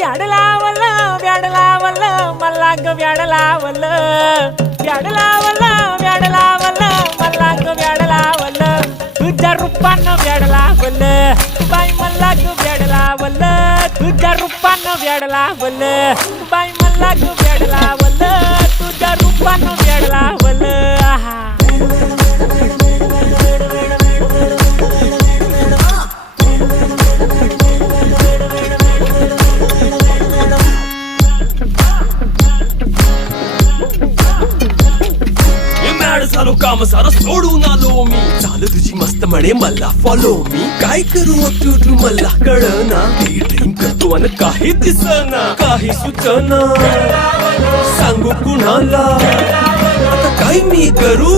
व्याड लावलं व्याड लावलं मला ग व्याड लावलं व्याड लावलं व्याड लावलं मला ग व्याड लावलं तुझ्या रूपानं व्याड लावलं बाई मला ग व्याड लावलं तुझ्या रूपानं व्याड लावलं बाई मला ग व्याड लावलं तुझ्या रूपानं व्याड लावलं आहा झालो काम सारं सोडून आलो मी चाल तुझी मस्त म्हणे मला फॉलो मी काय करू अक्टू मला कळना ड्रीम करतो आणि काही दिसना काही सुचना सांगू कुणाला आता काय मी करू